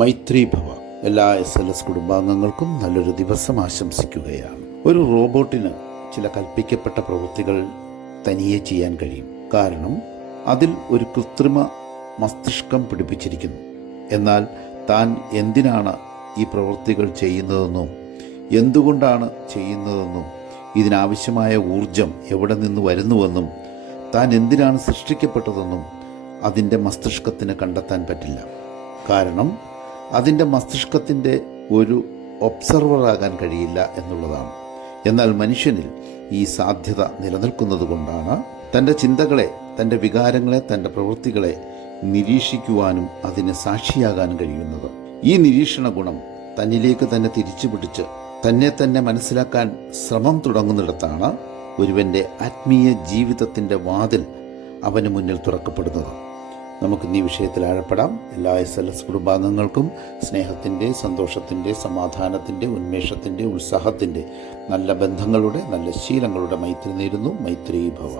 മൈത്രി ഭവ. എല്ലാ SLS കുടുംബാംഗങ്ങൾക്കും നല്ലൊരു ദിവസം ആശംസിക്കുകയാണ്. ഒരു റോബോട്ടിന് ചില കൽപ്പിക്കപ്പെട്ട പ്രവൃത്തികൾ തനിയെ ചെയ്യാൻ കഴിയും. കാരണം അതിൽ ഒരു കൃത്രിമ മസ്തിഷ്കം പിടിപ്പിച്ചിരിക്കുന്നു. എന്നാൽ താൻ എന്തിനാണ് ഈ പ്രവൃത്തികൾ ചെയ്യുന്നതെന്നും എന്തുകൊണ്ടാണ് ചെയ്യുന്നതെന്നും ഇതിനാവശ്യമായ ഊർജം എവിടെ നിന്ന് വരുന്നുവെന്നും താൻ എന്തിനാണ് സൃഷ്ടിക്കപ്പെട്ടതെന്നും അതിൻ്റെ മസ്തിഷ്കത്തിന് കണ്ടെത്താൻ പറ്റില്ല. കാരണം അതിൻ്റെ മസ്തിഷ്കത്തിൻ്റെ ഒരു ഒബ്സർവറാകാൻ കഴിയില്ല എന്നുള്ളതാണ്. എന്നാൽ മനുഷ്യനിൽ ഈ സാധ്യത നിലനിൽക്കുന്നത് കൊണ്ടാണ് തൻ്റെ ചിന്തകളെ, തൻ്റെ വികാരങ്ങളെ, തൻ്റെ പ്രവൃത്തികളെ നിരീക്ഷിക്കുവാനും അതിന് സാക്ഷിയാകാനും കഴിയുന്നത്. ഈ നിരീക്ഷണ ഗുണം തന്നിലേക്ക് തന്നെ തിരിച്ചു പിടിച്ച് തന്നെ മനസ്സിലാക്കാൻ ശ്രമം തുടങ്ങുന്നിടത്താണ് ഒരുവൻ്റെ ആത്മീയ ജീവിതത്തിൻ്റെ വാതിൽ അവന് മുന്നിൽ തുറക്കപ്പെടുന്നത്. നമുക്കിന്ന് ഈ വിഷയത്തിൽ ആഴപ്പെടാം. എല്ലാ SLS കുടുംബാംഗങ്ങൾക്കും സ്നേഹത്തിൻ്റെ, സന്തോഷത്തിൻ്റെ, സമാധാനത്തിൻ്റെ, ഉന്മേഷത്തിൻ്റെ, ഉത്സാഹത്തിൻ്റെ, നല്ല ബന്ധങ്ങളുടെ, നല്ല ശീലങ്ങളുടെ മൈത്രി നേരുന്നു. മൈത്രി ഭവ.